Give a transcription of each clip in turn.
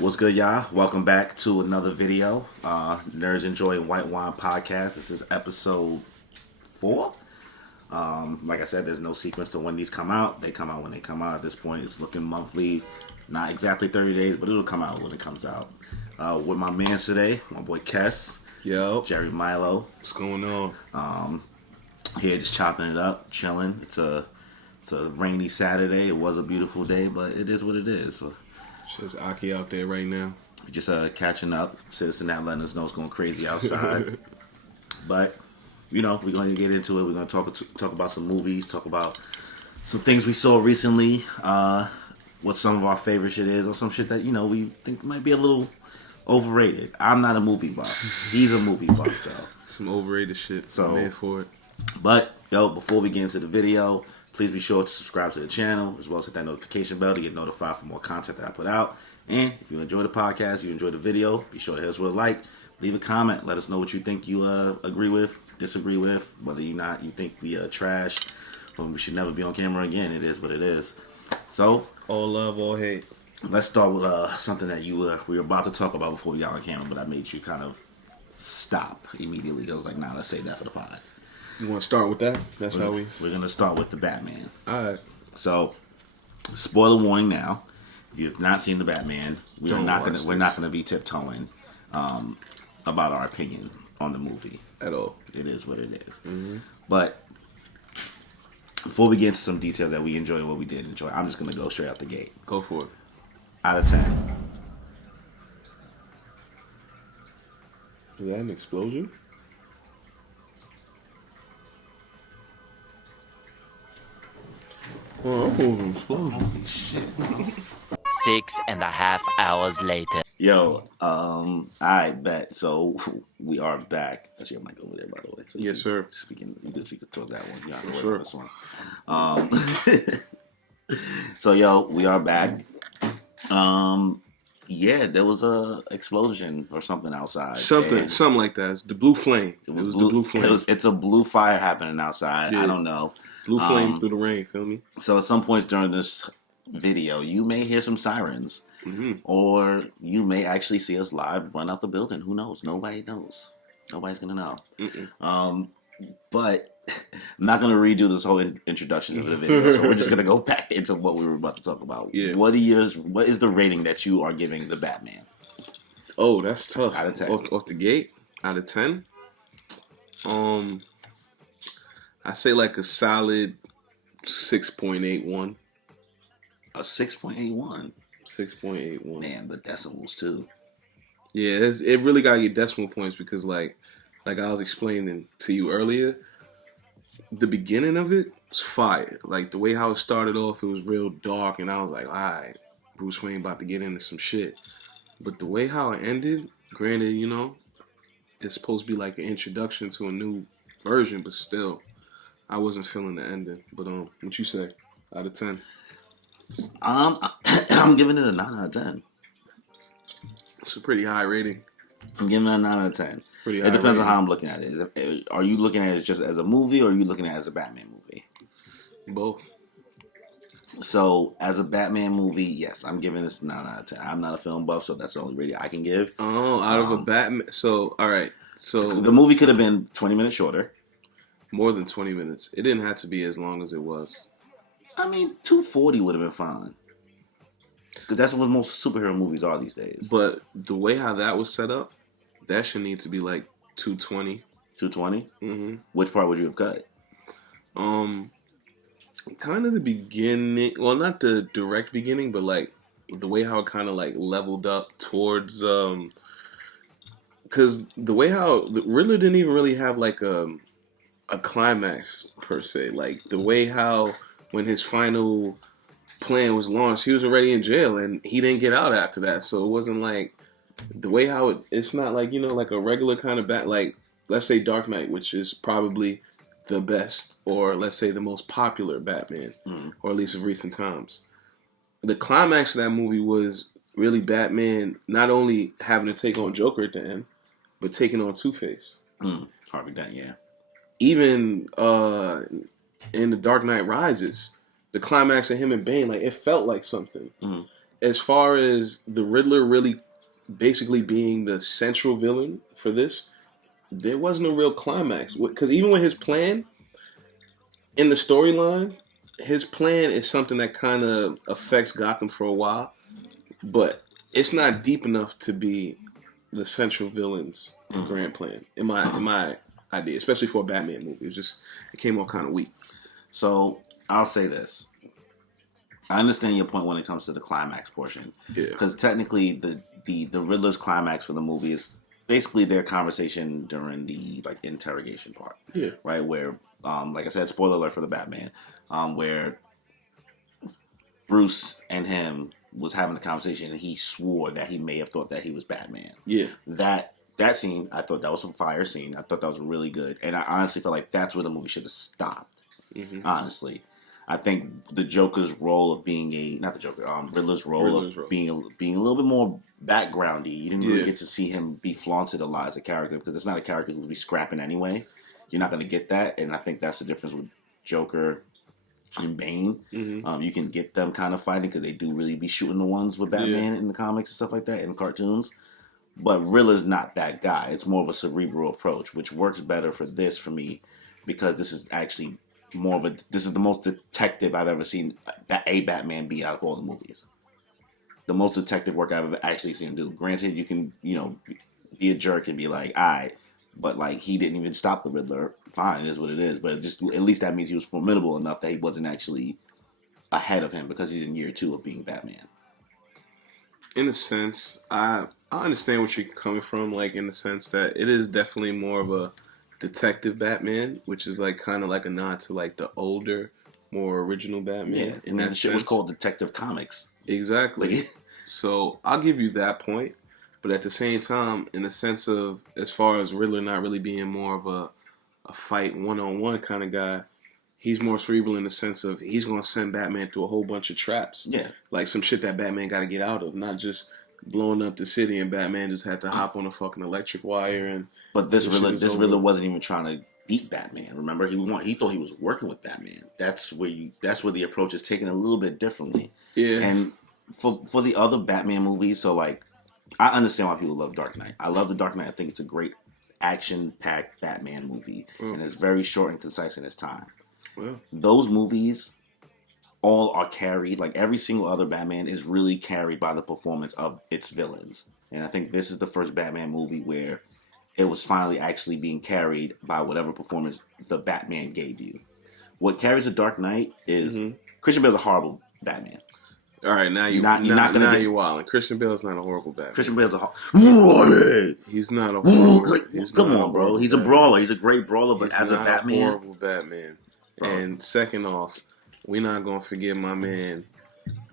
What's good, y'all? Welcome back to another video. Nerds Enjoying White Wine Podcast. This is episode 4. Like I said, there's no sequence to when these come out. They come out when they come out. At this point, it's looking monthly. Not exactly 30 days, but it'll come out when it comes out. With my man today, my boy Kes. Yo. Jerry Milo. What's going on? Here just chopping it up, chilling. It's a rainy Saturday. It was a beautiful day, but it is what it is. So, It's Aki out there right now. just catching up. Citizen app letting us know it's going crazy outside. But, you know, we're going to get into it. We're going to talk about some movies, talk about some things we saw recently, what some of our favorite shit is, or some shit that, you know, we think might be a little overrated. I'm not a movie buff. He's a movie buff, though. Some overrated shit. So, I'm in for it. But, yo, before we get into the video, please be sure to subscribe to the channel, as well as hit that notification bell to get notified for more content that I put out. And if you enjoy the podcast, you enjoy the video, be sure to hit us with a like, leave a comment, let us know what you think you agree with, disagree with, whether you think we trash, or we should never be on camera again. It is what it is. So, All love, all hate. let's start with something that we were about to talk about before we got on camera, but I made you kind of stop immediately. I was like, nah, let's save that for the pod. You want to start with that? We're going to start with the Batman. Alright. So, spoiler warning now. If you have not seen the Batman, we're not gonna be tiptoeing about our opinion on the movie At all. It is what it is. Mm-hmm. But before we get into some details that we enjoy and what we did enjoy, I'm just gonna go straight out the gate. Go for it. Out of 10. Is that an explosion? Oh, I'm moving explosion. Holy shit. 6.5 hours later. Yo, I bet. So we are back. That's your mic over there, by the way. So Yes, sir. You could talk that one. You don't have to Sure. worry about this one. So yo, we are back. Yeah, there was a explosion or something outside. Something like that. It's the blue flame. It was the blue flame. It's a blue fire happening outside. Yeah. I don't know. Blue flame through the rain, feel me? So at some points during this video, you may hear some sirens. Mm-hmm. Or you may actually see us live run out the building. Who knows? Nobody knows. Nobody's going to know. But I'm not going to redo this whole introduction of the video. So we're just going to go back into what we were about to talk about. Yeah. What is the rating that you are giving the Batman? Oh, that's tough. Out of 10. Off the gate? Out of 10? I say like a solid 6.81. A 6.81. 6.81. Man, the decimals too. Yeah, it really gotta get decimal points because like I was explaining to you earlier, the beginning of it was fire. Like the way how it started off, it was real dark, and I was like, all right, Bruce Wayne about to get into some shit. But the way how it ended, granted, you know, it's supposed to be like an introduction to a new version, but still, I wasn't feeling the ending. But what you say? Out of 10? I'm giving it a 9 out of 10. It's a pretty high rating. I'm giving it a 9 out of 10. Pretty high It depends rating. on how I'm looking at it. Are you looking at it just as a movie, or are you looking at it as a Batman movie? Both. So, as a Batman movie, yes, I'm giving this a 9 out of 10. I'm not a film buff, so that's the only rating I can give. Oh, out of a Batman. So, all right. So The movie could have been 20 minutes shorter. more than 20 minutes. It didn't have to be as long as it was. I mean, 240 would have been fine. Because that's what most superhero movies are these days. But the way how that was set up, that should need to be like 220. 220? Mm-hmm. Which part would you have cut? Kind of the beginning. Well, not the direct beginning, but like the way how it kind of like leveled up towards. Because the way how the Riddler didn't even really have like a climax per se. Like the way how when his final plan was launched, he was already in jail and he didn't get out after that. So it wasn't like the way how it's not like, you know, like a regular kind of like let's say Dark Knight, which is probably the best, or let's say the most popular Batman, or at least of recent times. The climax of that movie was really Batman not only having to take on Joker at the end, but taking on Two-Face. Harvey Dent, yeah. Even in The Dark Knight Rises, the climax of him and Bane, like it felt like something. as far as the Riddler really basically being the central villain for this, there wasn't a real climax. Because even with his plan in the storyline, his plan is something that kind of affects Gotham for a while, but it's not deep enough to be the central villain's grand plan in my idea, especially for a Batman movie. It came off kind of weak. So I'll say this: I understand your point when it comes to the climax portion, because technically the Riddler's climax for the movie is basically their conversation during the like interrogation part, right? Where, like I said, spoiler alert for the Batman, where Bruce and him was having a conversation and he swore that he may have thought that he was Batman. Yeah. That scene, I thought that was a fire scene. I thought that was really good. And I honestly felt like that's where the movie should have stopped. Mm-hmm. Honestly. I think the Joker's role of being Riddler's role of being a little bit more backgroundy. You didn't really get to see him be flaunted a lot as a character, because it's not a character who would be scrapping anyway. You're not going to get that. And I think that's the difference with Joker and Bane. Mm-hmm. You can get them kind of fighting because they do really be shooting the ones with Batman in the comics and stuff like that, in cartoons. But Riddler's not that guy. It's more of a cerebral approach, which works better for me, because this is actually this is the most detective I've ever seen a Batman be out of all the movies. The most detective work I've ever actually seen him do. Granted, you can, be a jerk and be like, alright, but like he didn't even stop the Riddler. Fine, it is what it is. But at least that means he was formidable enough that he wasn't actually ahead of him, because he's in year 2 of being Batman. In a sense, I understand what you're coming from, like in the sense that it is definitely more of a detective Batman, which is like kind of like a nod to like the older, more original Batman. Yeah, that shit was called Detective Comics. Exactly. So I'll give you that point, but at the same time, in the sense of as far as Riddler not really being more of a fight one-on-one kind of guy, he's more cerebral in the sense of he's going to send Batman through a whole bunch of traps. Yeah. Like some shit that Batman got to get out of, not just blowing up the city and Batman just had to hop on a fucking electric wire. But this Riddler wasn't even trying to beat Batman. Remember, he thought he was working with Batman. That's where the approach is taken a little bit differently. Yeah. And for the other Batman movies, so like I understand why people love Dark Knight. I love the Dark Knight. I think it's a great action-packed Batman movie, and it's very short and concise in its time. Well, those movies all are carried, like every single other Batman is really carried by the performance of its villains. And I think this is the first Batman movie where it was finally actually being carried by whatever performance the Batman gave you. What carries The Dark Knight is Christian Bale's a horrible Batman. All right, now you're wilding. Christian Bale's not a horrible Batman. Christian Bale's he's not a horrible. Come on, bro. He's a brawler. He's a great brawler, but as a Batman, a horrible Batman. Bro. And second off, we're not gonna forget my man.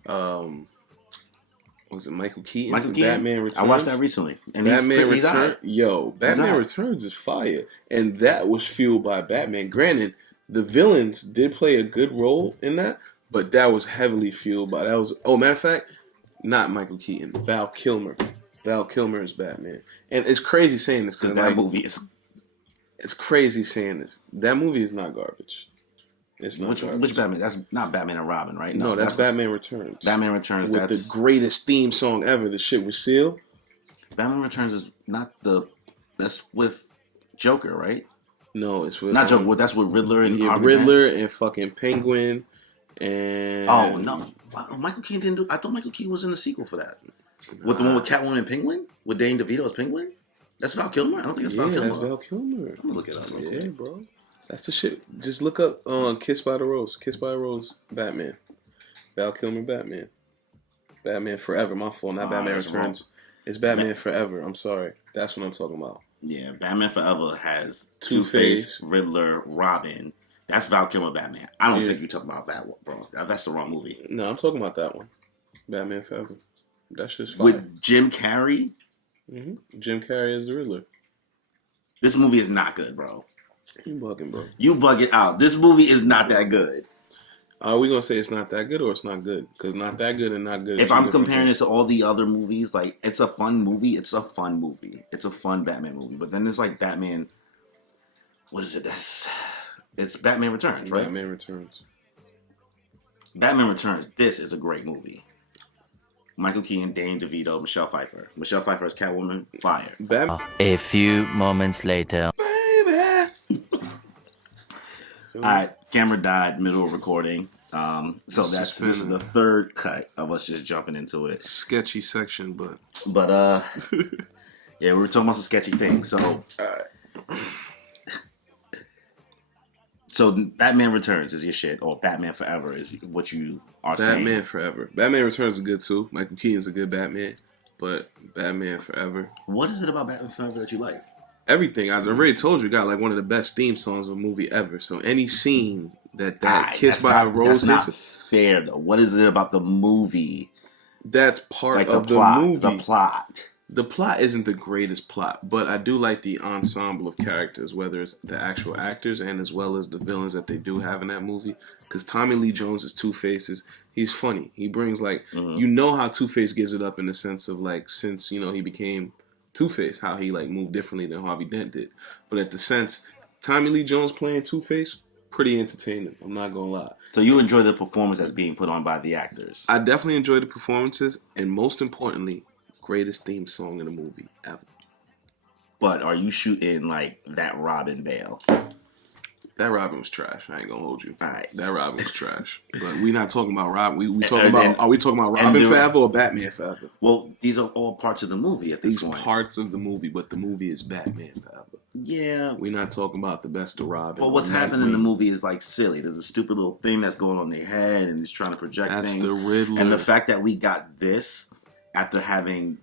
Was it Michael Keaton? Batman Returns. I watched that recently. And Batman Returns. Batman Returns is fire, and that was fueled by Batman. Granted, the villains did play a good role in that, but that was heavily fueled by matter of fact, not Michael Keaton, Val Kilmer. Val Kilmer is Batman, and it's crazy saying this because that movie is. It's crazy saying this. That movie is not garbage. It's not which Batman? That's not Batman and Robin, right? No, that's Batman Returns. Batman Returns with the greatest theme song ever. The shit with Seal. Batman Returns is not that's with Joker, right? No, it's with not Joker. That's with Riddler and Riddler and fucking Penguin and no, Michael Keaton didn't do. I thought Michael Keaton was in the sequel for that. With the one with Catwoman and Penguin with Danny DeVito as Penguin. That's Val Kilmer. I don't think it's Val Kilmer. That's Val Kilmer. I'm gonna look it up. Yeah, bro. That's the shit. Just look up Kiss by the Rose. Kiss by the Rose, Batman. Val Kilmer, Batman. Batman Forever. My fault. Not Batman Returns. Wrong. It's Batman Forever. I'm sorry. That's what I'm talking about. Yeah, Batman Forever has Two-Face, Riddler, Robin. That's Val Kilmer, Batman. I don't think you're talking about that one, bro. That's the wrong movie. No, I'm talking about that one. Batman Forever. That's just fire. With Jim Carrey? Mm-hmm. Jim Carrey is the Riddler. This movie is not good, bro. You bugging, bro. You bug it out. This movie is not that good. Are we going to say it's not that good or it's not good? Because not that good and not good. If I'm comparing it to all the other movies, like, it's a fun movie. It's a fun movie. It's a fun Batman movie. But then it's like Batman... What is it? It's Batman Returns, right? Batman Returns. Batman Returns. This is a great movie. Michael Keaton, Danny DeVito, Michelle Pfeiffer. Michelle Pfeiffer is Catwoman. Fire. Batman. A few moments later. Baby. All right, camera died middle of recording. So this is the third cut of us just jumping into it. Sketchy section, but yeah, we were talking about some sketchy things. So Batman Returns is your shit, or Batman Forever is what you are saying. Batman Forever. Batman Returns is good too. Michael Keaton's a good Batman, but Batman Forever. What is it about Batman Forever that you like? Everything. I already told you, got like one of the best theme songs of a movie ever. So any scene that Kiss by a Rose that's not fair though. What is it about the movie? That's part Like of the plot, movie. The plot. The plot isn't the greatest plot, but I do like the ensemble of characters, whether it's the actual actors and as well as the villains that they do have in that movie. Because Tommy Lee Jones is Two-Face. He's funny. He brings like, you know how Two-Face gives it up in the sense of like, since, you know, he became Two-Face, how he like moved differently than Harvey Dent did. But at the sense, Tommy Lee Jones playing Two-Face, pretty entertaining. I'm not going to lie. So you enjoy the performance that's being put on by the actors? I definitely enjoy the performances, and most importantly, greatest theme song in a movie ever. But are you shooting like that Robin Bale? That Robin was trash. I ain't gonna hold you. All right. That Robin was trash. But we not talking about Robin. We talking about. Are we talking about Robin Forever or Batman Forever? Well, these are all parts of the movie at this point. These parts of the movie, but the movie is Batman Forever. Yeah. We're not talking about the best of Robin. Well, what's happening in the movie is like silly. There's a stupid little thing that's going on in their head, and it's trying to project things. That's the Riddler. And the fact that we got this after having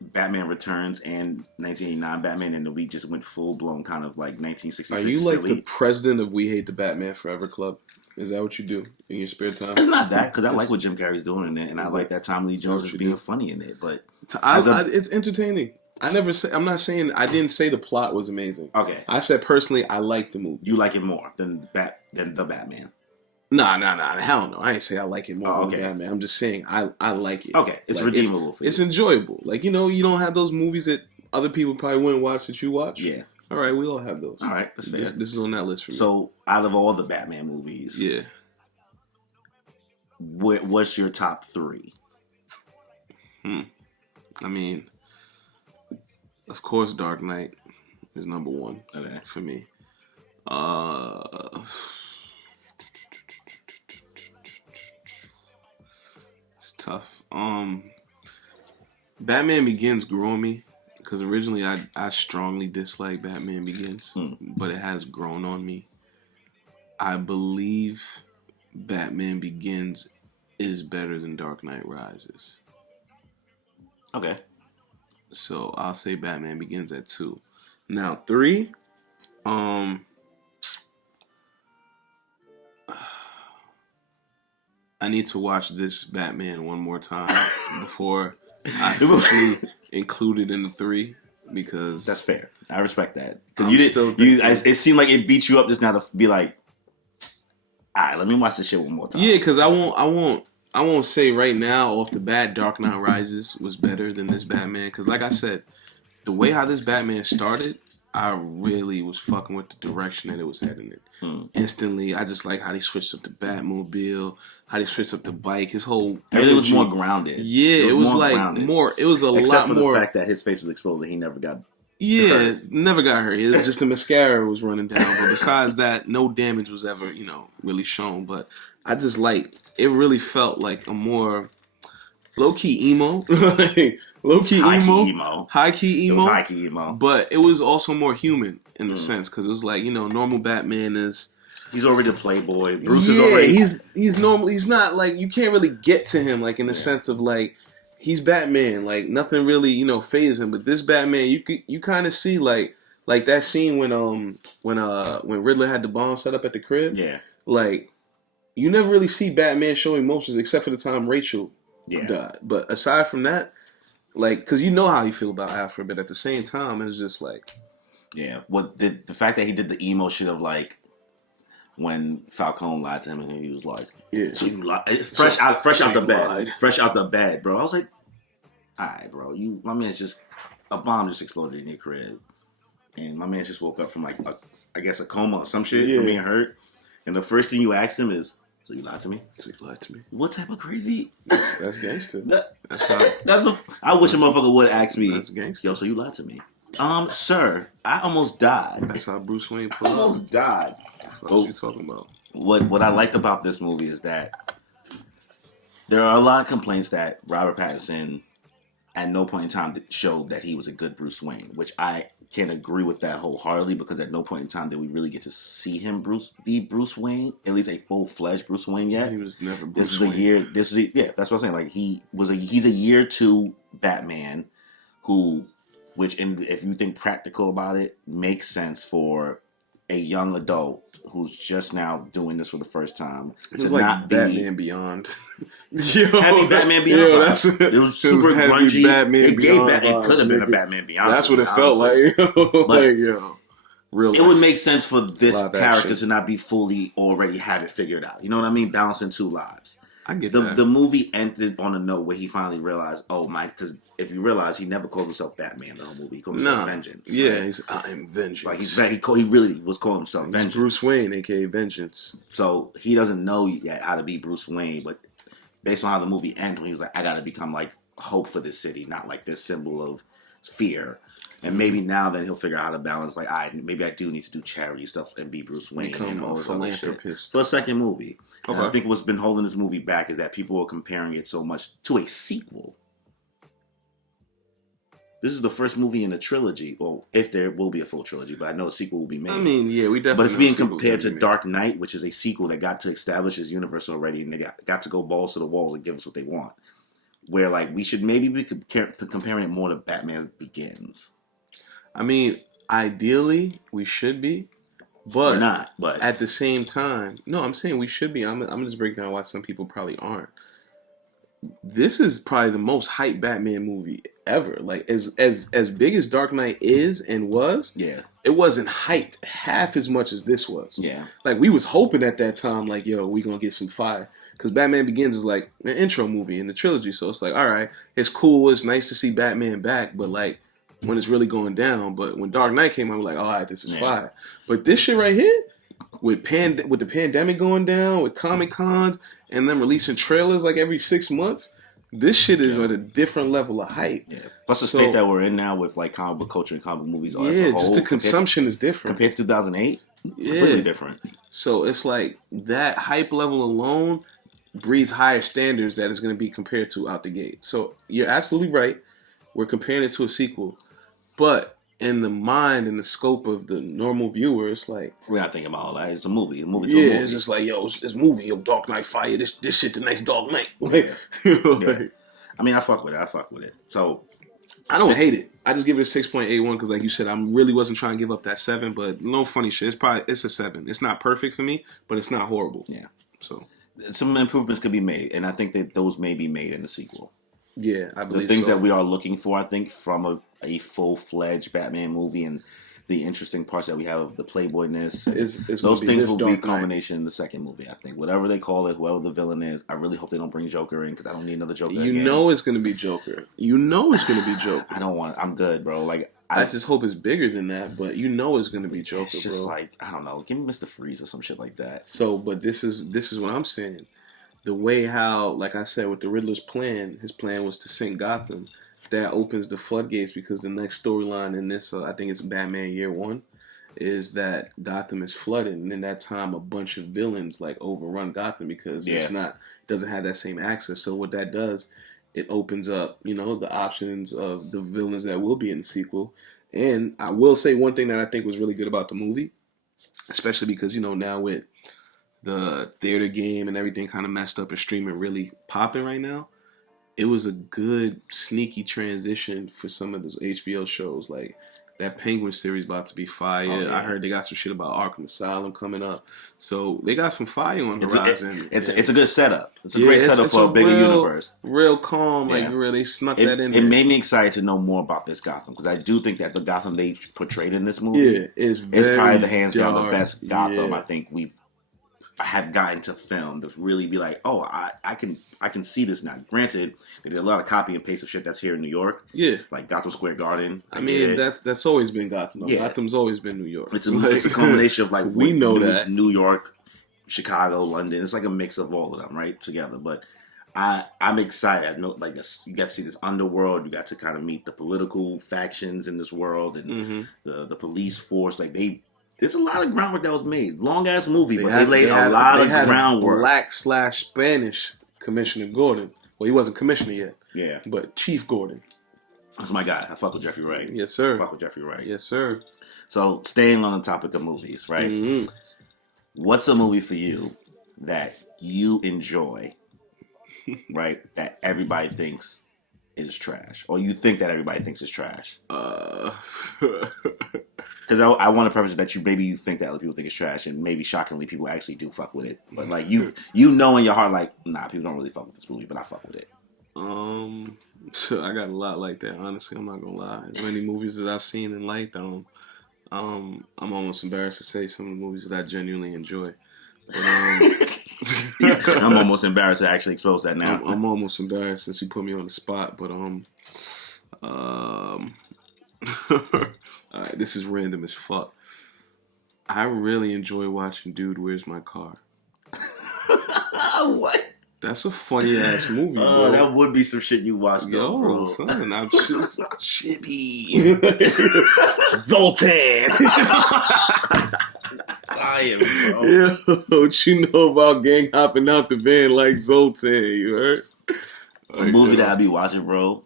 Batman Returns and 1989 Batman, and then we just went full blown kind of like 1966. Are you like silly. the president of We Hate the Batman Forever Club? Is that what you do in your spare time? It's not that, because I like what Jim Carrey's doing in it, and I like that Tommy Lee Jones is being funny in it. But it's entertaining. I didn't say the plot was amazing. Okay, I said personally, I like the movie. You like it more than the Batman. Nah. Hell no. I ain't say I like it more than Batman. I'm just saying I like it. Okay, it's like, redeemable for you. It's enjoyable. Like, you know, you don't have those movies that other people probably wouldn't watch that you watch. Yeah. All right, we all have those. All right, that's fair. This is on that list for me. So, out of all the Batman movies, yeah, what's your top three? I mean, of course, Dark Knight is number one for me. It's tough. Batman Begins grew on me because originally I strongly disliked Batman Begins, but it has grown on me. I believe Batman Begins is better than Dark Knight Rises. Okay. So I'll say Batman Begins at 2. Now 3, I need to watch this Batman one more time before I officially include it in the 3 because that's fair. I respect that. It seemed like it beat you up just now to be like, all right, let me watch this shit one more time. Yeah, because I won't say right now off the bat Dark Knight Rises was better than this Batman. Because like I said, the way how this Batman started, I really was fucking with the direction that it was heading in. Instantly, I just like how they switched up the Batmobile, how they switched up the bike, his whole everything was more grounded. Yeah, it was like grounded. More. It was except lot for more. The fact that his face was exposed and he never got. Yeah, never got hurt. It was just the mascara was running down. But besides that, no damage was ever, really shown. But I just it really felt like a more low-key emo. Low-key emo. High-key emo. It was high-key emo. But it was also more human in the sense. Because it was like, normal Batman is... He's already a playboy. Bruce is already... he's normal. He's not like... You can't really get to him like in the sense of like... He's Batman. Like nothing really, phases him. But this Batman, you kind of see like that scene when Riddler had the bomb set up at the crib. Yeah. Like you never really see Batman show emotions except for the time Rachel died. But aside from that, like, because you know how you feel about Alfred, but at the same time, it was just like, yeah. What the fact that he did the emo shit of like when Falcone lied to him and he was like, yeah, so you lied, fresh out the bed, bro. I was like, all right, bro, my man's just a bomb just exploded in your crib, and my man just woke up from like I guess a coma or some shit from being hurt, and the first thing you ask him is, So you lied to me? So you lied to me. What type of crazy? That's gangster. I wish a motherfucker would ask me. That's gangster. Yo, so you lied to me? Sir, I almost died. That's how Bruce Wayne I pulled up. almost died. What you talking about? What I liked about this movie is that there are a lot of complaints that Robert Pattison at no point in time showed that he was a good Bruce Wayne, which I can agree with that wholeheartedly, because at no point in time did we really get to see him be Bruce Wayne, at least a full-fledged Bruce Wayne yet. He was never Bruce This Wayne. is a year. That's what I'm saying. Like he's a year 2 Batman, if you think practical about it, makes sense for a young adult who's just now doing this for the first time. It was like Batman Beyond. Yo, heavy Batman Beyond. Yo, it was super grungy. Batman Beyond it could have been a Batman Beyond. That's what it felt like. Real it would make sense for this character to not be fully already have it figured out. You know what I mean? Balancing 2 lives. I get that. The movie ended on a note where he finally realized, because if you realize, he never called himself Batman the whole movie. He called himself Vengeance. Yeah, right? he's I am Vengeance. Like he really was calling himself Vengeance. Bruce Wayne, aka Vengeance. So he doesn't know yet how to be Bruce Wayne, but based on how the movie ends, when he was like, I gotta become like hope for this city, not like this symbol of fear. And maybe now then he'll figure out how to balance, like, maybe I do need to do charity stuff and be Bruce Wayne and all this other shit. For a second movie. Okay. I think what's been holding this movie back is that people are comparing it so much to a sequel. This is the first movie in a trilogy, or if there will be a full trilogy, but I know a sequel will be made. I mean, yeah, we definitely. But it's being compared to Dark Knight, which is a sequel that got to establish his universe already, and they got to go balls to the walls and give us what they want. Where, like, we should maybe be comparing it more to Batman Begins. I mean, ideally, we should be, but we're not. But at the same time, no, I'm saying we should be. I'm gonna just break down why some people probably aren't. This is probably the most hyped Batman movie ever. Like as big as Dark Knight is and was, it wasn't hyped half as much as this was. Yeah, like we was hoping at that time, like, yo, we gonna get some fire. Because Batman Begins is like an intro movie in the trilogy, so it's like, all right, it's cool, it's nice to see Batman back, but like when it's really going down. But when Dark Knight came out, we're like, all right, this is fire. But this shit right here, with the pandemic going down, with Comic Cons, and them releasing trailers like every 6 months, this shit is at a different level of hype. Yeah. Plus the state that we're in now with like comic book culture and comic book movies. Just the consumption is different. Compared to 2008, completely different. So it's like that hype level alone breeds higher standards that is going to be compared to out the gate. So you're absolutely right. We're comparing it to a sequel. But in the mind and the scope of the normal viewer, it's like, we're not thinking about all that. It's a movie. It's just like, yo, this movie, yo, Dark Knight fire. This shit the next Dark Knight. I mean, I fuck with it. So I don't hate it. I just give it a 6.81 because, like you said, I really wasn't trying to give up that 7. But no funny shit. It's a 7. It's not perfect for me, but it's not horrible. Yeah. So some improvements could be made, and I think that those may be made in the sequel. Yeah, I believe the things that we are looking for, I think, from a full-fledged Batman movie, and the interesting parts that we have of the playboyness, those things will be a combination in the second movie. I think whatever they call it, whoever the villain is, I really hope they don't bring Joker in because I don't need another Joker. You know it's gonna be Joker. I don't want it. I'm good, bro. Like I just hope it's bigger than that, but you know it's gonna be Joker. It's just bro. like, I don't know, give me Mr. Freeze or some shit like that. So, but this is what I'm saying. The way how, like I said, with the Riddler's plan, his plan was to sink Gotham. That opens the floodgates because the next storyline in this, I think it's Batman Year One, is that Gotham is flooded, and in that time, a bunch of villains like overrun Gotham because doesn't have that same access. So what that does, it opens up, the options of the villains that will be in the sequel. And I will say one thing that I think was really good about the movie, especially because now with the theater game and everything kind of messed up and streaming really popping right now, it was a good sneaky transition for some of those HBO shows. Like that Penguin series about to be fire. Oh, yeah. I heard they got some shit about Arkham Asylum coming up. So they got some fire on the horizon. It's a good setup. It's a great setup for a bigger universe. Real calm. Like they snuck that in there. It made me excited to know more about this Gotham because I do think that the Gotham they portrayed in this movie is probably the hands down the best Gotham I think I have gotten to film to really be like, oh, I can see this now. Granted, they did a lot of copy and paste of shit that's here in New York. Yeah. Like Gotham Square Garden. I mean, that's always been Gotham. Yeah. Gotham's always been New York. It's a combination of like we know that New York Chicago, London. It's like a mix of all of them, right, together. But I'm excited. I know, like this, you got to see this underworld. You got to kind of meet the political factions in this world and the police force. Like there's a lot of groundwork that was made. Long ass movie, but they laid a lot of groundwork. Black/Spanish Commissioner Gordon. Well, he wasn't commissioner yet. Yeah, but Chief Gordon. That's my guy. I fuck with Jeffrey Wright. Yes, sir. I fuck with Jeffrey Wright. Yes, sir. So staying on the topic of movies, right? Mm-hmm. What's a movie for you that you enjoy, right? That everybody thinks is trash, or you think that everybody thinks is trash? Because I want to preface that you think that other people think it's trash, and maybe shockingly people actually do fuck with it. But like you know in your heart, like nah, people don't really fuck with this movie, but I fuck with it. So I got a lot like that. Honestly, I'm not gonna lie. As many movies that I've seen and liked, I'm almost embarrassed to say some of the movies that I genuinely enjoy. But, I'm almost embarrassed to actually expose that now. I'm almost embarrassed since you put me on the spot. But all right, this is random as fuck. I really enjoy watching Dude, Where's My Car? What? That's a funny ass movie, bro. That would be some shit you watched, yo, bro. Son, I'm just chippy. Zoltan. Dying, bro. Yo, what you know about gang hopping out the van like Zoltan? You heard? A movie that I be watching, bro.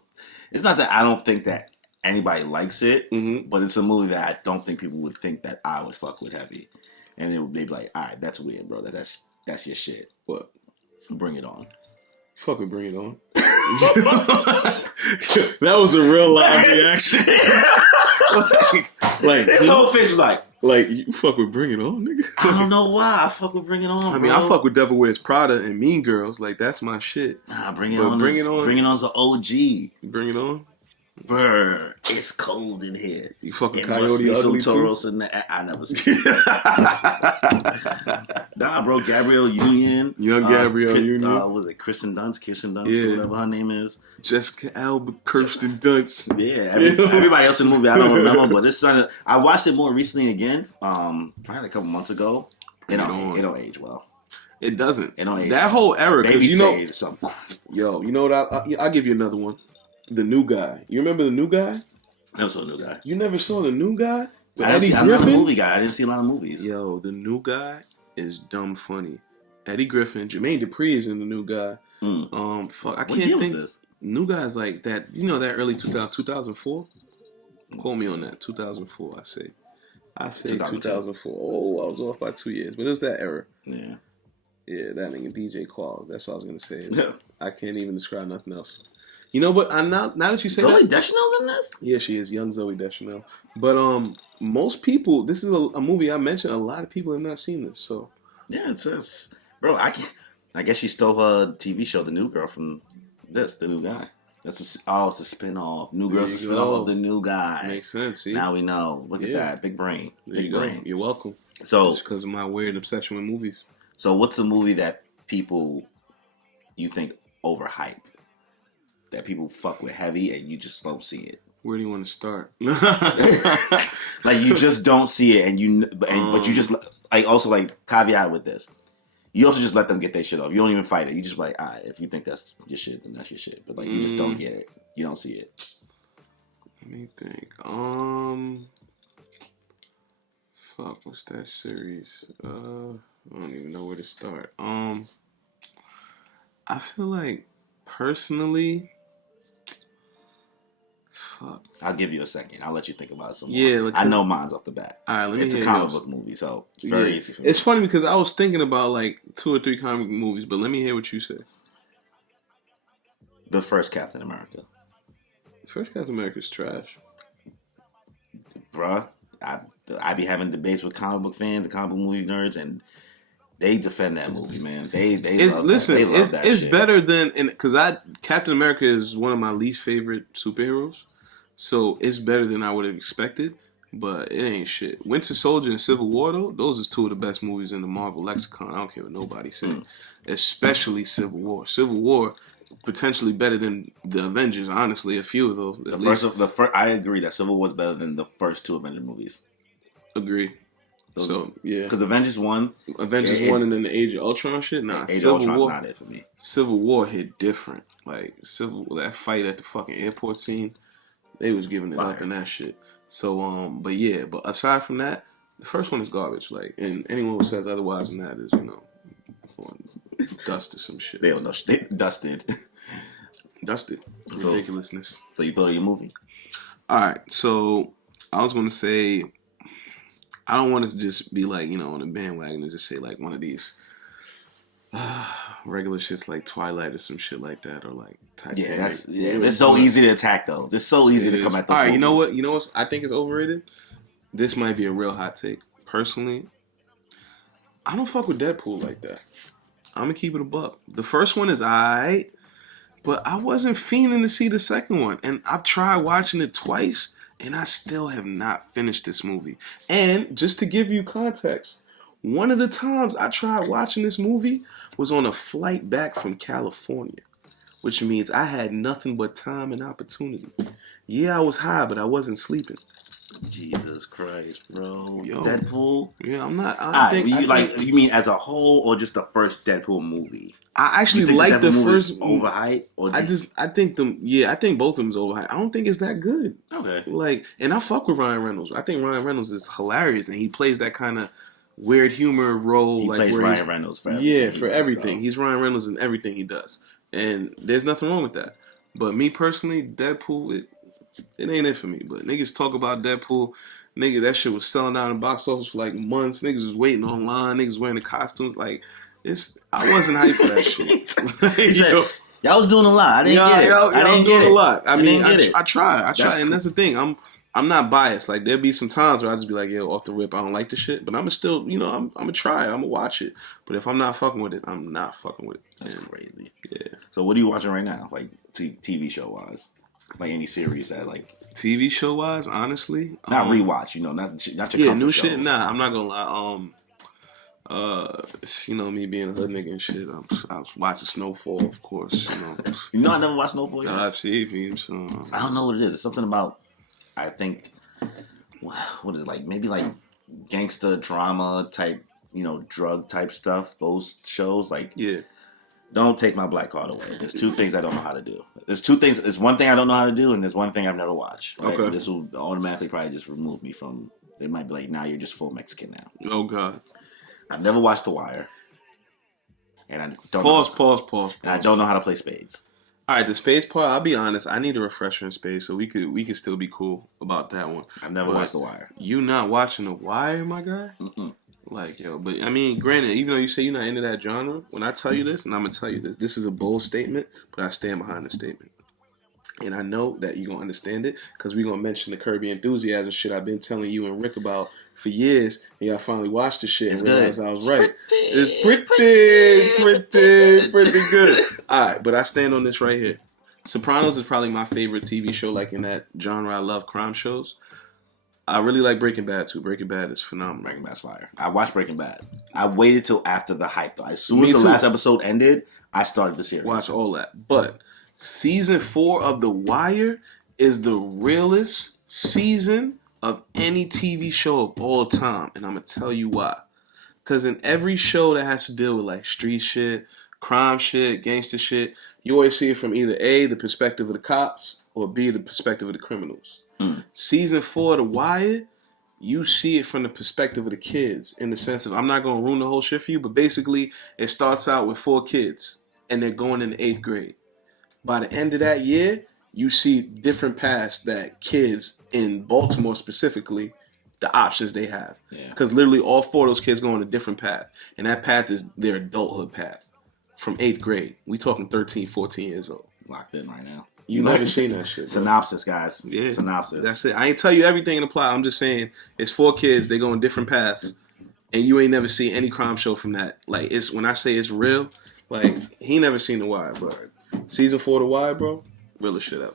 It's not that I don't think that anybody likes it, but it's a movie that I don't think people would think that I would fuck with heavy, and they'd be like, "All right, that's weird, bro. That's your shit." What? Bring It On. Fuck with Bring It On. That was a real live reaction. like his whole face was like you fuck with Bring It On, nigga. I don't know why I fuck with Bring It On. I mean, I fuck with Devil Wears Prada and Mean Girls. Like that's my shit. Nah, Bring It On. Bring It On's an OG. Bring It On. Brr, it's cold in here. You fucking it Coyote Ugly too? I never seen it. Nah, bro, Gabrielle Union. Young Gabrielle Union. Was it Kirsten Dunst? Or whatever her name is. Jessica Alba, Kirsten Dunst. Yeah, everybody else in the movie I don't remember, but this son, I watched it more recently again, probably a couple months ago. It don't age well. It doesn't. It don't age that whole era, because you know, something. Yo, you know what? I'll give you another one. The New Guy. You remember The New Guy? I never saw The New Guy. You never saw The New Guy? I'm not a movie guy. I didn't see a lot of movies. Yo, The New Guy is dumb funny. Eddie Griffin, Jermaine Dupri is in The New Guy. Fuck, I can't think. Was this? New Guy's like that. You know that early 2004. Quote me on that. 2004. I say 2004. Oh, I was off by 2 years, but it was that era. Yeah. Yeah, that nigga DJ Qual. That's what I was gonna say. I can't even describe nothing else. You know, but now that you say Zooey that, Deschanel's in this? Yeah, she is, young Zooey Deschanel. But most people, this is a movie I mentioned. A lot of people have not seen this. So yeah, it's bro. I guess she stole her TV show, The New Girl, from The New Guy. It's a spinoff. New Girl's a spinoff of The New Guy. Makes sense. See? Now we know. Look at that, big brain. Big brain. You're welcome. So it's because of my weird obsession with movies. So what's a movie that people you think overhype? That people fuck with heavy and you just don't see it. Where do you want to start? Like you just don't see it, but you just like also like caveat with this. You also just let them get their shit off. You don't even fight it. You just like, if you think that's your shit, then that's your shit. But like you just don't get it. You don't see it. Let me think. Fuck, what's that series? I don't even know where to start. I feel like personally. Fuck. I'll give you a second. I'll let you think about it some more. Yeah, I know mine's off the bat. All right, let me It's hear a comic yours. book movie, so it's very easy for me. It's funny because I was thinking about like 2 or 3 comic book movies, but let me hear what you say. The first Captain America. The first Captain America is trash. Bruh, I be having debates with comic book fans, the comic book movie nerds, and they defend that movie, man. They love that it's shit. better than because Captain America is one of my least favorite superheroes, so it's better than I would have expected. But it ain't shit. Winter Soldier and Civil War though, those is 2 of the best movies in the Marvel lexicon. I don't care what nobody says, especially Civil War. Civil War potentially better than the Avengers. Honestly, a few of those. The first, I agree that Civil War is better than the first 2 Avengers movies. Agree. So yeah, because Avengers 1, Avengers 1 and then the Age of Ultron shit. Nah, Age of Civil Ultron's War. not it for me. Civil War hit different. Like that fight at the fucking airport scene, they was giving it up in that shit. So but aside from that, the first one is garbage. Like, and anyone who says otherwise than that is dust or some shit. They don't know. They dusted. Ridiculousness. So you thought of your movie? All right. So I was gonna say, I don't want to just be like on the bandwagon and just say like one of these regular shits like Twilight or some shit like that, or like Titanic. It's so easy to attack those. It's so easy to come at those. All right, movies. you know what? I think it's overrated. This might be a real hot take. Personally, I don't fuck with Deadpool like that. I'm gonna keep it a buck. The first one is alright, but I wasn't fiending to see the second one, and I've tried watching it twice, and I still have not finished this movie. And just to give you context, one of the times I tried watching this movie was on a flight back from California, which means I had nothing but time and opportunity. Yeah, I was high, but I wasn't sleeping. Jesus Christ, bro. Yo. Deadpool? Yeah, I'm not. You mean as a whole or just the first Deadpool movie? I actually like the first overhyped. I think both of them's overhyped. I don't think it's that good. Okay. Like, and I fuck with Ryan Reynolds. I think Ryan Reynolds is hilarious, and he plays that kind of weird humor role. He like plays where Ryan Reynolds for everything. Yeah, for everything. He's Ryan Reynolds in everything he does, and there's nothing wrong with that. But me personally, Deadpool, it ain't it for me. But niggas talk about Deadpool. Nigga, that shit was selling out in the box office for like months. Niggas was waiting online. Niggas wearing the costumes. Like, I wasn't hyped for that shit. Y'all was doing a lot. I didn't get it. I didn't get it. A lot. I mean, I tried. And that's the thing. I'm not biased. Like, there'll be some times where I just be like, yo, off the rip, I don't like the shit. But I'm still, I'm gonna try it. I'm gonna watch it. But if I'm not fucking with it, I'm not fucking with it. That's crazy. Yeah. So what are you watching right now? Like TV show wise? Like any series that like TV show wise, honestly, not rewatch. Not your new shows. shit. Nah, I'm not gonna lie. Me being a hood nigga and shit. I was watching Snowfall, of course. I never watched Snowfall yet. I've seen so I don't know what it is. It's something about. I think what is it like? Maybe like gangster drama type, drug type stuff. Those shows like Don't take my black card away. There's two things I don't know how to do. There's one thing I don't know how to do, and there's one thing I've never watched. Right? Okay. This will automatically probably just remove me from. They might be like, nah, you're just full Mexican now. Oh God. I've never watched The Wire, and I don't. Pause. And I don't know how to play spades. All right, the spades part. I'll be honest. I need a refresher in spades, so we could still be cool about that one. I've never watched The Wire. You not watching The Wire, my guy? Mm-mm. Like, yo, but I mean, granted, even though you say you're not into that genre, when I tell you this, and I'm gonna tell you this is a bold statement, but I stand behind the statement. And I know that you're gonna understand it because we're gonna mention the Kirby Enthusiasm shit I've been telling you and Rick about for years, and y'all finally watched the shit and realized I was right. It's pretty good. All right, but I stand on this right here. Sopranos is probably my favorite TV show, like in that genre. I love crime shows. I really like Breaking Bad too. Breaking Bad is phenomenal. Breaking Bad's fire. I watched Breaking Bad. I waited till after the hype though. As soon as the last episode ended, I started the series. Watch all that. But season 4 of The Wire is the realest season of any TV show of all time. And I'm going to tell you why. Because in every show that has to deal with like street shit, crime shit, gangster shit, you always see it from either A, the perspective of the cops, or B, the perspective of the criminals. Season 4 of The Wire, you see it from the perspective of the kids in the sense of, I'm not going to ruin the whole shit for you, but basically it starts out with 4 kids and they're going in the 8th grade. By the end of that year, you see different paths that kids in Baltimore specifically, the options they have. Because literally all 4 of those kids go on a different path. And that path is their adulthood path from 8th grade. We talking 13, 14 years old. Locked in right now. You never seen that shit. Bro. Synopsis, guys. Yeah. Synopsis. That's it. I ain't tell you everything in the plot. I'm just saying it's 4 kids. They go on different paths. And you ain't never seen any crime show from that. Like, it's when I say it's real, like, he never seen The Wire, bro. Season 4 of The Wire, bro. Realest shit ever.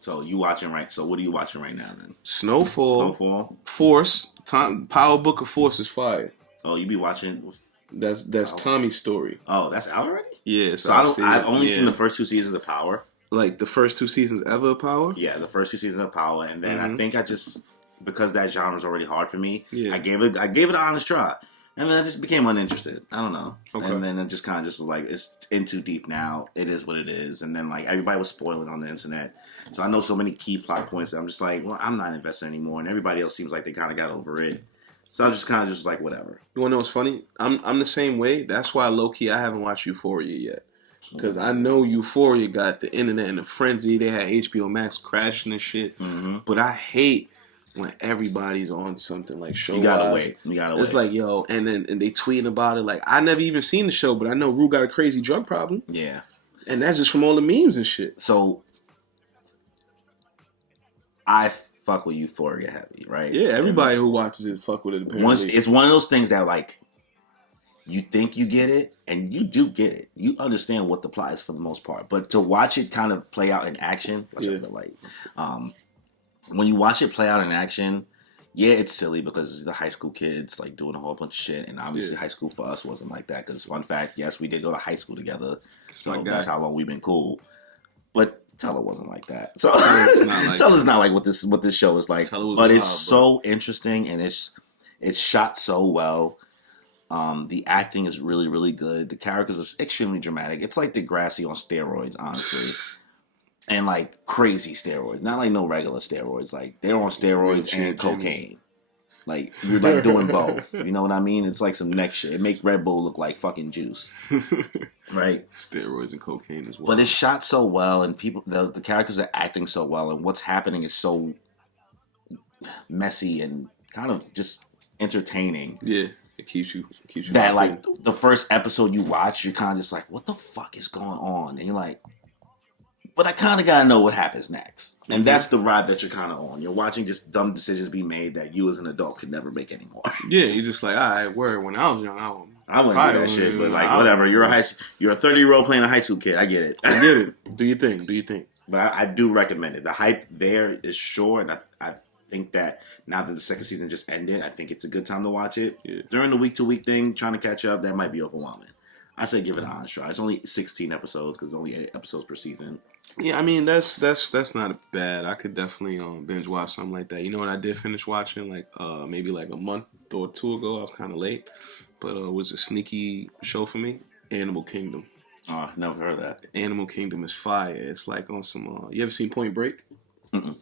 So you watching right? So what are you watching right now then? Snowfall. Force. Power Book of Force is fire. Oh, you be watching? That's Tommy's story. Oh, that's out already? Yeah. So I've only seen the first 2 seasons of Power. Like the first 2 seasons ever of Power? Yeah, the first 2 seasons of Power, and then I think I just because that genre is already hard for me. Yeah. I gave it an honest try, and then I just became uninterested. I don't know, Okay. and then it just kind of just like it's in too deep now. It is what it is, and then like everybody was spoiling on the internet, so I know so many key plot points that I'm just like, well, I'm not invested anymore, and everybody else seems like they kind of got over it. So I was just kind of just like whatever. You want to know what's funny? I'm the same way. That's why low key I haven't watched Euphoria yet. Because I know Euphoria got the internet in a frenzy. They had HBO Max crashing and shit. Mm-hmm. But I hate when everybody's on something like show. You gotta wait. It's like, yo, and they tweeting about it. Like, I never even seen the show, but I know Rue got a crazy drug problem. Yeah. And that's just from all the memes and shit. So I fuck with Euphoria heavy, right? Yeah, everybody who watches it fuck with it apparently. It's one of those things that like you think you get it, and you do get it. You understand what the plot is for the most part, but to watch it kind of play out in action, which I feel like, when you watch it play out in action, yeah, it's silly because the high school kids like doing a whole bunch of shit, and obviously high school for us wasn't like that. Because fun fact, yes, we did go to high school together, so that's how long we've been cool. But Teller wasn't like that. So Teller's not like what this show is like. But it's so interesting, and it's shot so well. The acting is really, really good. The characters are extremely dramatic. It's like Degrassi on steroids, honestly. And like crazy steroids. Not like no regular steroids. Like they're on steroids and cocaine. Like you're like doing both. You know what I mean? It's like some next shit. It make Red Bull look like fucking juice. Right? Steroids and cocaine as well. But it's shot so well, and the characters are acting so well, and what's happening is so messy and kind of just entertaining. Yeah. It keeps you that like the first episode you watch, you're kind of just like, what the fuck is going on? And you're like, but I kind of gotta know what happens next. And that's the ride that you're kind of on. You're watching just dumb decisions be made that you as an adult could never make anymore. Yeah, you're just like, all right, word. When I was young, I wouldn't do that shit. But like, whatever. You're a 30-year-old playing a high school kid. I get it. I get it. Do you think? But I do recommend it. The hype there is sure, and I think that now that the second season just ended, I think it's a good time to watch it. Yeah. During the week-to-week thing, trying to catch up, that might be overwhelming. I say give it an honest try. It's only 16 episodes because only 8 episodes per season. Yeah, I mean that's not bad. I could definitely binge watch something like that. You know what I did finish watching like maybe like a month or two ago. I was kind of late, but it was a sneaky show for me. Animal Kingdom. Oh, never heard of that. Animal Kingdom is fire. It's like on some. You ever seen Point Break? Mm-mm.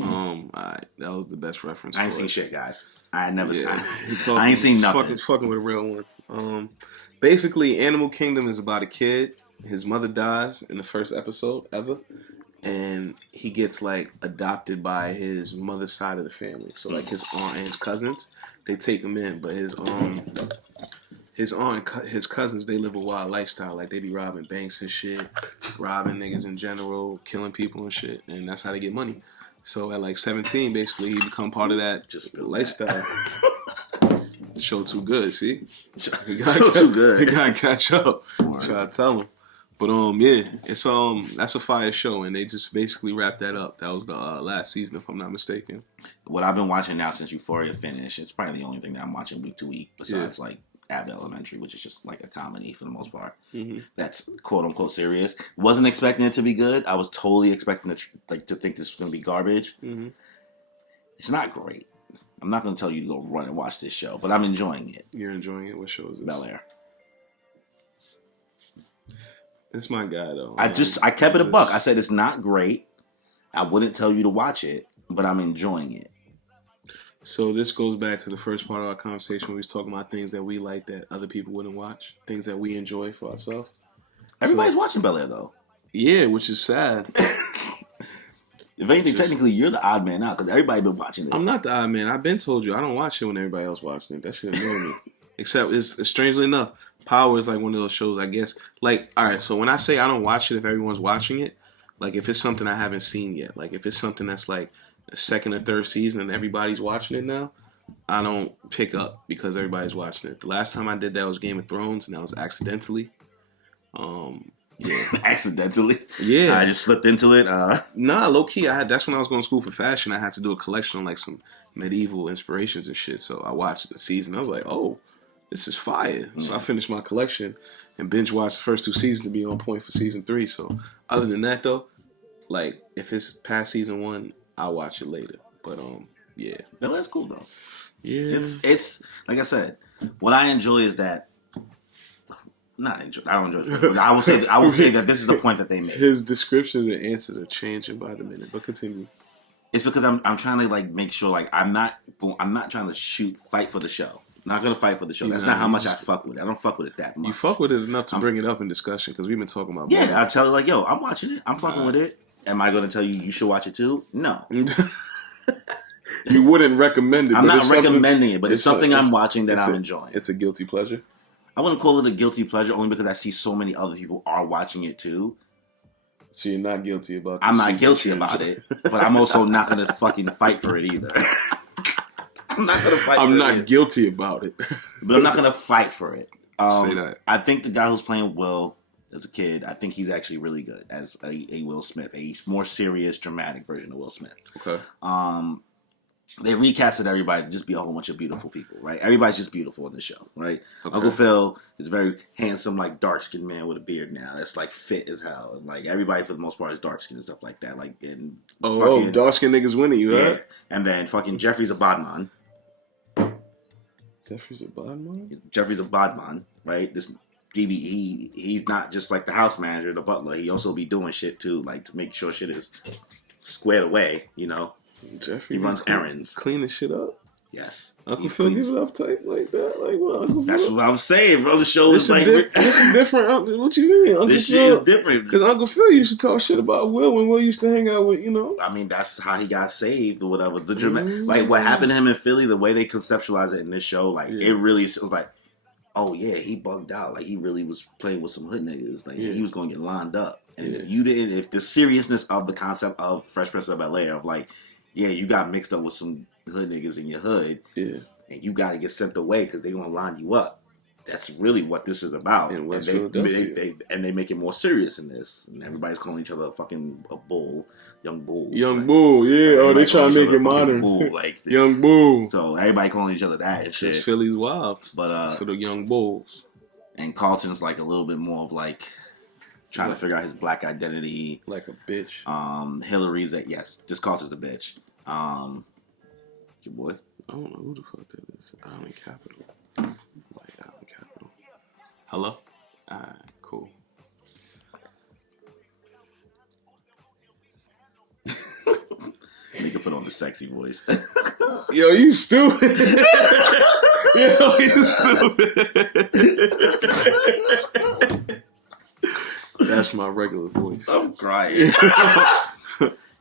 Alright, that was the best reference. I ain't seen shit, guys. I never. Yeah. I ain't seen nothing. Fucking with a real one. Basically, Animal Kingdom is about a kid. His mother dies in the first episode ever, and he gets like adopted by his mother's side of the family. So like his aunt and his cousins, they take him in, but his aunt and his cousins, they live a wild lifestyle. Like they be robbing banks and shit, robbing niggas in general, killing people and shit, and that's how they get money. So at like 17, basically, he become part of that lifestyle. Show too good, see? He got too good. He gotta catch up. Try to tell him. But yeah, it's that's a fire show, and they just basically wrapped that up. That was the last season, if I'm not mistaken. What I've been watching now since Euphoria finished, it's probably the only thing that I'm watching week to week besides like Abbott Elementary, which is just like a comedy for the most part. Mm-hmm. That's quote unquote serious. Wasn't expecting it to be good. I was totally expecting to think this was gonna be garbage. Mm-hmm. It's not great. I'm not gonna tell you to go run and watch this show, but I'm enjoying it. You're enjoying it. What show is this? Bel Air. It's my guy though. I kept it a buck. I said it's not great. I wouldn't tell you to watch it, but I'm enjoying it. So this goes back to the first part of our conversation when we was talking about things that we like that other people wouldn't watch, things that we enjoy for ourselves. Everybody's watching Bel Air though. Yeah, which is sad. If anything, technically you're the odd man out because everybody been watching it. I'm not the odd man. I've been told you I don't watch it when everybody else watching it. That shit annoy me. Except it's strangely enough, Power is like one of those shows. I guess like all right. So when I say I don't watch it if everyone's watching it, like if it's something I haven't seen yet, like if it's something that's like the second or third season and everybody's watching it now, I don't pick up because everybody's watching it. The last time I did that was Game of Thrones, and that was accidentally. Yeah, accidentally. Yeah, I just slipped into it. Nah, low key. That's when I was going to school for fashion. I had to do a collection on like some medieval inspirations and shit. So I watched the season. I was like, oh, this is fire. So I finished my collection and binge watched the first 2 seasons to be on point for season 3. So other than that though, like if it's past season 1, I'll watch it later. But Yeah. Bel Air's cool though. Yeah. It's like I said. What I enjoy is that. Not enjoy. I don't enjoy. But I will say that this is the point that they made. His descriptions and answers are changing by the minute. But continue. It's because I'm trying to like make sure like I'm not trying to fight for the show. Not gonna fight for the show. That's not how much I fuck with it. I don't fuck with it that much. You fuck with it enough to bring it up in discussion because we've been talking about. Yeah, I'll tell you like, yo, I'm watching it. I'm fucking with it. Am I gonna tell you you should watch it too? No. You wouldn't recommend it. I'm not recommending it, but it's something I'm watching that I'm enjoying. It's a guilty pleasure. I wouldn't call it a guilty pleasure only because I see so many other people are watching it too. So you're not guilty about it. I'm not guilty about it, but I'm also not gonna fucking fight for it either. I'm not gonna fight. I'm not guilty about it, but I'm not gonna fight for it. Say that. I think the guy who's playing Will as a kid, I think he's actually really good as a Will Smith, a more serious, dramatic version of Will Smith. Okay. They recasted everybody to just be a whole bunch of beautiful people, right? Everybody's just beautiful in the show, right? Okay. Uncle Phil is a very handsome, like dark-skinned man with a beard now. That's like fit as hell, and like everybody for the most part is dark-skinned and stuff like that. Like in dark-skinned niggas winning, you heard? And then fucking Jeffrey's a bodman. Jeffrey's a bodman. Jeffrey's a bodman, right? This DB, he's not just like the house manager, the butler. He also be doing shit too, like to make sure shit is squared away. You know. Jeffrey, he runs errands. Cleaning shit up? Yes. Uncle Phil gets it uptight like that? Like what? Uncle That's Phil? what I'm saying, bro. The show is like... This is different. What you mean? Uncle this Phil, shit is different. Because Uncle Phil used to talk shit about Will when Will used to hang out with, you know? I mean, that's how he got saved or whatever. Like, what happened to him in Philly, the way they conceptualize it in this show, like, it really was like, oh, yeah, he bugged out. Like, he really was playing with some hood niggas. Like, he was going to get lined up. And if the seriousness of the concept of Fresh Prince of Bel-Air, of like, yeah, you got mixed up with some hood niggas in your hood, and you got to get sent away because they're going to line you up. That's really what this is about. And they make it more serious in this. And everybody's calling each other a bull, young bull. Young bull, yeah. Oh, they trying to make it modern. Bull, like, young bull. So everybody calling each other that and shit. Philly's wild. But for the young bulls. And Carlton's like a little bit more of like trying to figure out his black identity. Like a bitch. Hillary's this Carlton's a bitch. Your boy. I don't know who the fuck that is. Island Capital. Like Island Capital. Hello? Alright, cool. Nigga put on the sexy voice. Yo, you stupid. Yo, you stupid. That's my regular voice. I'm crying.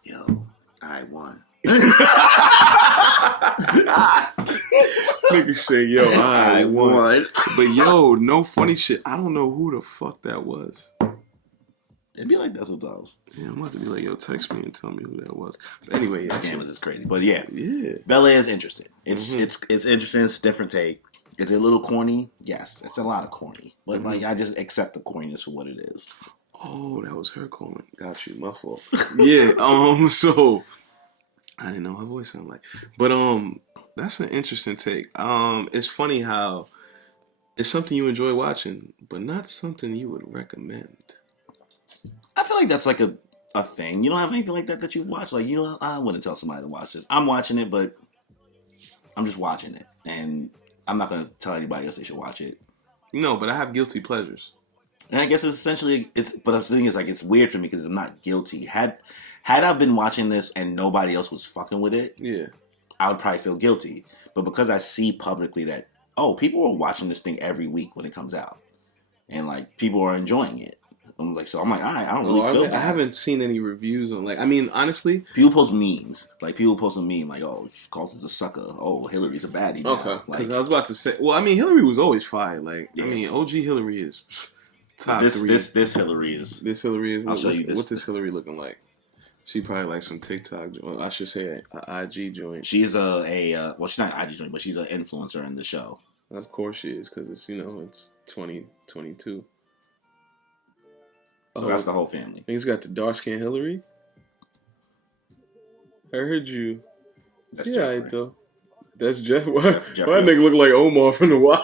Yo, I won. Nigga say, yo, I won. But yo, no funny shit. I don't know who the fuck that was. It'd be like that sometimes. Yeah, I'm about to be like, yo, text me and tell me who that was. But anyway, scammers is crazy. But yeah. Bel-Air is interesting. It's interesting. It's a different take. Is it a little corny? Yes, it's a lot of corny. But like, I just accept the corniness for what it is. Oh, that was her calling. Got you, my fault. Yeah. So I didn't know her voice sounded like. But that's an interesting take. It's funny how it's something you enjoy watching, but not something you would recommend. I feel like that's like a thing. You don't have anything like that you've watched? Like, you know, I wouldn't tell somebody to watch this. I'm watching it, but I'm just watching it. And I'm not going to tell anybody else they should watch it. No, but I have guilty pleasures. And I guess it's essentially, but the thing is, like, it's weird for me because I'm not guilty. Had I been watching this and nobody else was fucking with it, I would probably feel guilty. But because I see publicly that, people are watching this thing every week when it comes out. And, like, people are enjoying it. I'm like, all right, I don't really feel bad. I haven't seen any reviews on, like, I mean, honestly. People post memes. Like, people post a meme like, she calls it a sucker. Oh, Hillary's a baddie now. Okay, because I was about to say, well, I mean, Hillary was always fire. Like, I mean, OG Hillary is top 3. This Hillary is. This Hillary is. I'll show you this. What's this Hillary looking like? She probably like some TikTok, I should say an IG joint. She's well, she's not an IG joint, but she's an influencer in the show. Of course she is, because it's, it's 2022. So that's the whole family. He's got the dark skin Hillary. I heard you. That's Jeff, right? Though. That's Jeff. Why nigga look like Omar from The Wire?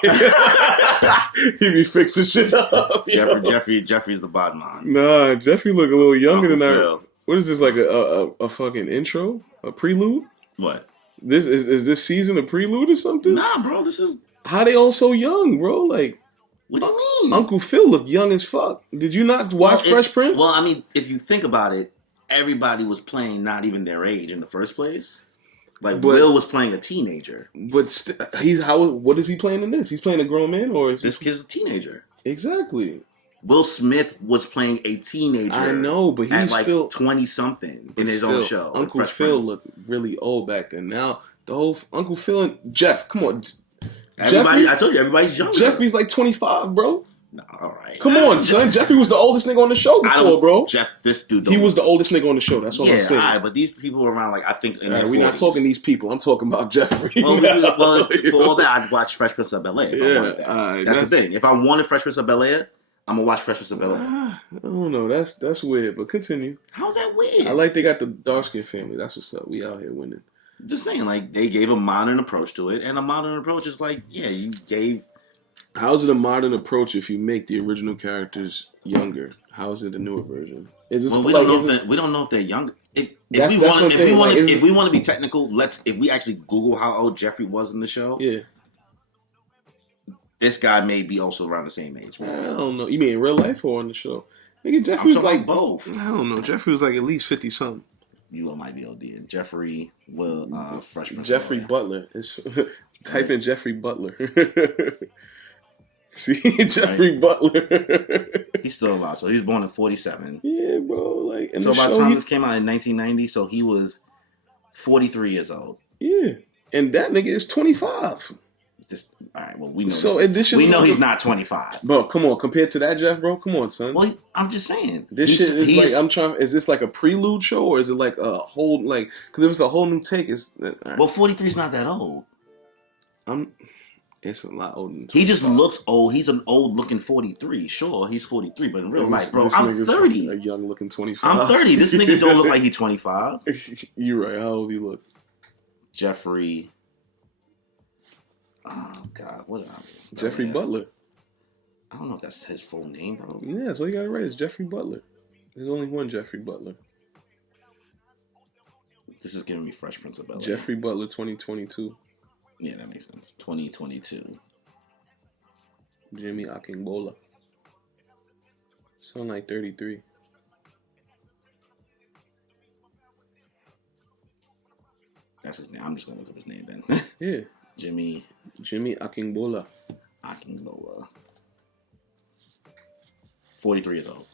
He be fixing shit up. Jeffrey's the bottom line. Nah, Jeffrey look a little younger than I. What is this, like a fucking intro? A prelude? What? Is this season a prelude or something? Nah, bro, this is... How they all so young, bro? Like, What do you mean? Uncle Phil looked young as fuck. Did you not watch Fresh Prince? Well, I mean, if you think about it, everybody was playing not even their age in the first place. Like, Will was playing a teenager. But what is he playing in this? He's playing a grown man, or is this kid's a teenager? Exactly. Will Smith was playing a teenager. I know, but he's at like still 20-something in his own show. Uncle Phil looked really old back then. Now the whole Uncle Phil and Jeff, come on, I told you, everybody's younger. Jeffrey's like 25, bro. No, all right. Come on, son. Jeffrey was the oldest nigga on the show before, bro. This dude. He was the oldest nigga on the show. That's what I'm saying. Yeah, but these people were around, like, I think in their 40s. We're not talking these people. I'm talking about Jeffrey. Well, for all that, I'd watch Fresh Prince of Bel-Air. That's the thing. If I wanted Fresh Prince of Bel-Air, I'm gonna watch Fresh Prince of Bel-Air. I don't know. That's weird. But continue. How's that weird? I like they got the dark skin family. That's what's up. We out here winning. Just saying, like, they gave a modern approach to it, and a modern approach is like, yeah, you gave. How's it a modern approach if you make the original characters younger? How is it a newer version? Is this? Well, we don't know if they're younger. If we want to be technical, if we actually Google how old Jeffrey was in the show, yeah, this guy may be also around the same age. Man. I don't know. You mean in real life or on the show? Nigga, Jeffrey was like both. I don't know. Jeffrey was like at least 50 something. You might be OD. Jeffrey freshman. Jeffrey Butler. Type in Jeffrey Butler. See, Jeffrey Butler. He's still alive, so he was born in 47. Yeah, bro. Like, so by the time this came out in 1990, so he was 43 years old. Yeah, and that nigga is 25. All right, well, we know. So we know he's not 25. Bro, come on. Compared to that, Jeff, bro, come on, son. Well, I'm just saying. This shit is like, I'm trying. Is this like a prelude show, or is it like a whole, like, because if it's a whole new take, it's. Right. Well, 43 is not that old. It's a lot older than 25. He just looks old. He's an old-looking 43. Sure, he's 43, but in real life, bro, I'm 30. A young-looking 25. I'm 30. This nigga don't look like he's 25. You're right. How old he look? Jeffrey. Oh God, what? Jeffrey Butler. I don't know if that's his full name, bro. Yeah, so you got it right. It's Jeffrey Butler. There's only one Jeffrey Butler. This is giving me Fresh Prince of Bel-Air. Jeffrey Butler, 2022. Yeah, that makes sense. 2022. Jimmy Akingbola. Sound like 33. That's his name. I'm just gonna look up his name then. Yeah. Jimmy Akingbola. 43 years old.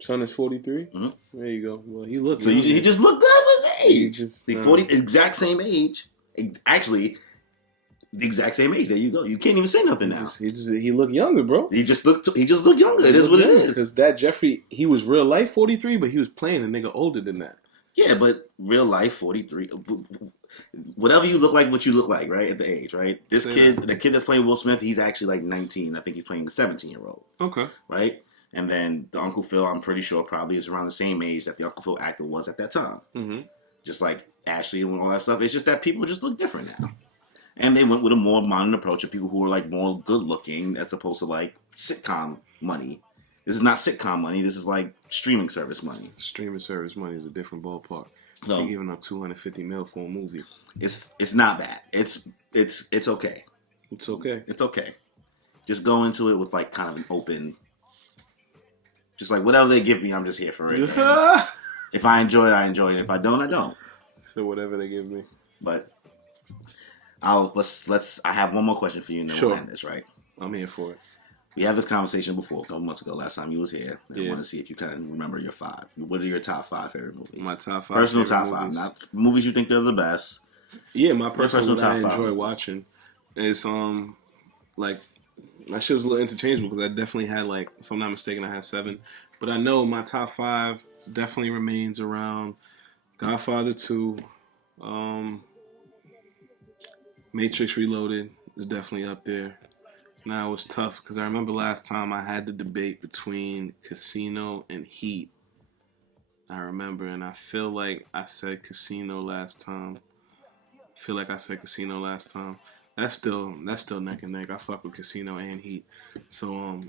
Son is 43? Mm-hmm. There you go. Well, he looks. So he just looked good for his age. The 40, exact same age. Actually, the exact same age. There you go. You can't even say nothing now. He looked younger, bro. He just looked younger. It is what it is. Because that Jeffrey, he was real life 43, but he was playing a nigga older than that. Yeah, but real life 43. Whatever you look like, what you look like, right? At the age, right? The kid that's playing Will Smith, he's actually like 19. I think he's playing the 17-year-old. Okay. Right? And then the Uncle Phil, I'm pretty sure, probably is around the same age that the Uncle Phil actor was at that time. Mm-hmm. Just like Ashley and all that stuff. It's just that people just look different now. And they went with a more modern approach of people who are like more good looking as opposed to like sitcom money. This is not sitcom money. This is like streaming service money. Streaming service money is a different ballpark. No. They're giving up $250 million for a movie. It's not bad. It's okay. It's okay. It's okay. Just go into it with like kind of an open. Just like whatever they give me, I'm just here for it. If I enjoy it, I enjoy it. If I don't, I don't. So whatever they give me. But let's. I have one more question for you, and then we'll end this. Right? I'm here for it. We had this conversation before a couple months ago. Last time you was here, and I want to see if you kind of remember your 5. What are your top 5 favorite movies? My top 5 personal top 5, not movies you think they're the best. Yeah, my personal top that I 5 enjoy movies. watching. It's like my shit was a little interchangeable because I definitely had like, if I'm not mistaken, I had 7. But I know my top 5 definitely remains around Godfather 2, Matrix Reloaded is definitely up there. Now it was tough because I remember last time I had the debate between Casino and Heat. I remember, and I feel like I said Casino last time. That's still neck and neck. I fuck with Casino and Heat, so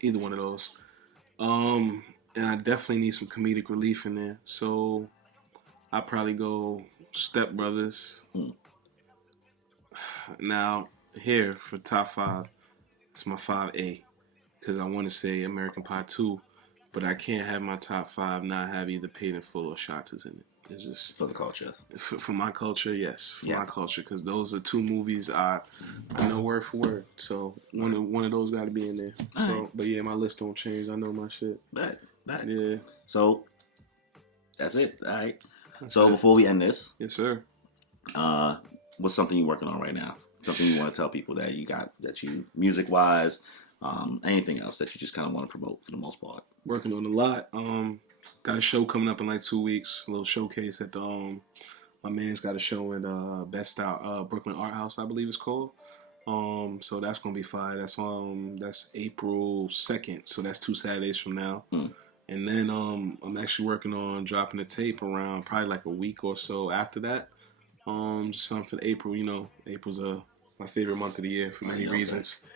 either one of those. And I definitely need some comedic relief in there, so I'll probably go Step Brothers. Now, here for top 5, it's my 5A. Because I want to say American Pie 2, but I can't have my top 5 not have either Paid in Full or Shotters in it. It's just For the culture. For my culture, yes. For Yeah. my culture, because those are 2 movies I know word for word. So one of those got to be in there. So, but yeah, my list don't change. I know my shit. That. Yeah. So, that's it. All right. That's So, it. before we end this, Yes, sir. what's something you're working on right now? Something you want to tell people that you got, that you, music-wise, anything else that you just kind of want to promote for the most part? Working on a lot. Got a show coming up in like 2 weeks. A little showcase at the my man's got a show in Best Out Brooklyn Art House, I believe it's called. So that's gonna be fire. That's April 2nd. So that's 2 Saturdays from now. And then I'm actually working on dropping a tape around probably like a week or so after that. Just something for April. You know, April's my favorite month of the year for many reasons.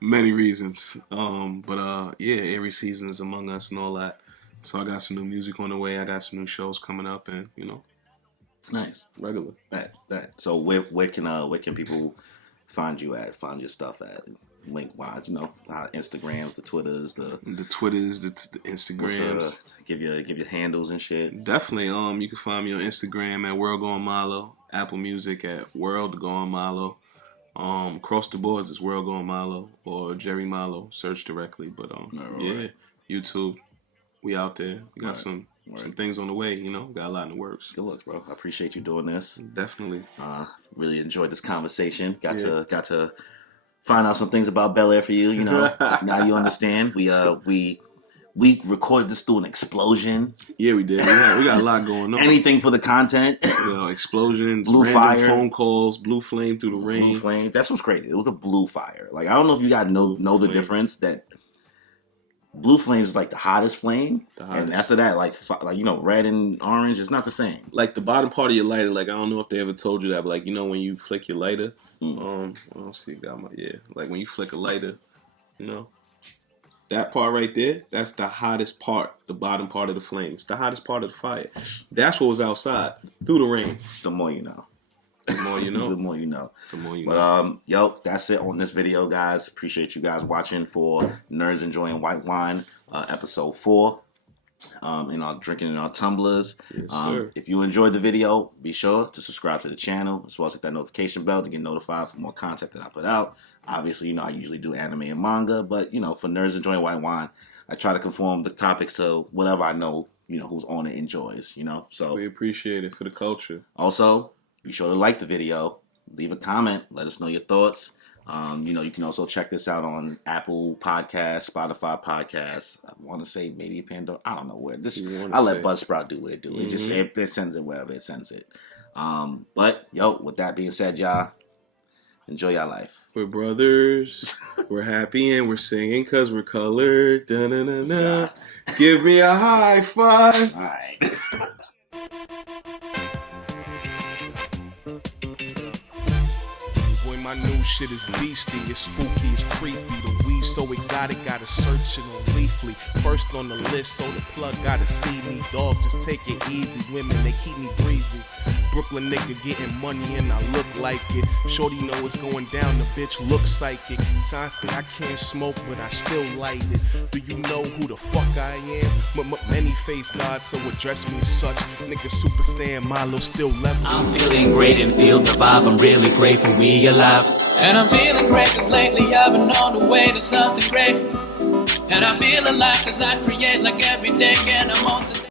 Many reasons. Yeah, every season is Among Us and all that. So I got some new music on the way. I got some new shows coming up, and you know, nice, regular. That. So where can people find you at? Find your stuff at, link wise? You know, Instagrams, the Twitters, the Instagrams. Give your handles and shit. Definitely. You can find me on Instagram at World Going Malo, Apple Music at World Going Malo. Across the boards is World Going Malo or Jerry Malo. Search directly. But yeah, YouTube. We out there. We got some things on the way, you know. Got a lot in the works. Good looks, bro. I appreciate you doing this. Definitely. Really enjoyed this conversation. Got to find out some things about Bel Air for you, you know. Now you understand. We recorded this through an explosion. Yeah, we did. We got a lot going on. Anything for the content. You know, explosions, blue random fire, phone calls, blue flame through the rain. Blue flame. That's what's crazy. It was a blue fire. Like, I don't know if you guys know the difference, that blue flame is like the hottest flame, and after that, like you know, red and orange is not the same. Like the bottom part of your lighter, like I don't know if they ever told you that, but like you know when you flick your lighter, I don't see, like when you flick a lighter, you know, that part right there, that's the hottest part, the bottom part of the flame. It's the hottest part of the fire. That's what was outside through the rain. The more you know. The more you know. The more you know. The more you know. Yo, that's it on this video, guys. Appreciate you guys watching for Nerds Enjoying White Wine, episode 4. In our drinking in our tumblers. Yes, sir. If you enjoyed the video, be sure to subscribe to the channel, as well as hit that notification bell to get notified for more content that I put out. Obviously, you know, I usually do anime and manga, but you know, for Nerds Enjoying White Wine, I try to conform the topics to whatever I know, you know, who's on it enjoys, you know. So we appreciate it for the culture. Also, be sure to like the video, leave a comment, let us know your thoughts. You know, you can also check this out on Apple Podcasts, Spotify Podcasts. I want to say maybe Pandora. I don't know where. I'll let Buzzsprout do what it do. It just it sends it wherever it sends it. But yo, with that being said, y'all, enjoy your life. We're brothers. We're happy and we're singing because we're colored. Da-na-na-na. Give me a high five. All right. My new shit is beastie, it's spooky, it's creepy. The weed so exotic, gotta search it on Leafly. First on the list, so the plug gotta see me. Dog, just take it easy. Women, they keep me breezy. Brooklyn nigga getting money and I look like it. Shorty know it's going down, the bitch look psychic. Sign say I can't smoke, but I still light it. Do you know who the fuck I am? Many face God, so address me as such. Nigga Super Saiyan Milo still level. I'm feeling great and feel the vibe. I'm really grateful we alive. And I'm feeling great cause lately I've been on the way to something great. And I feel alive cause I create like every day and I'm on to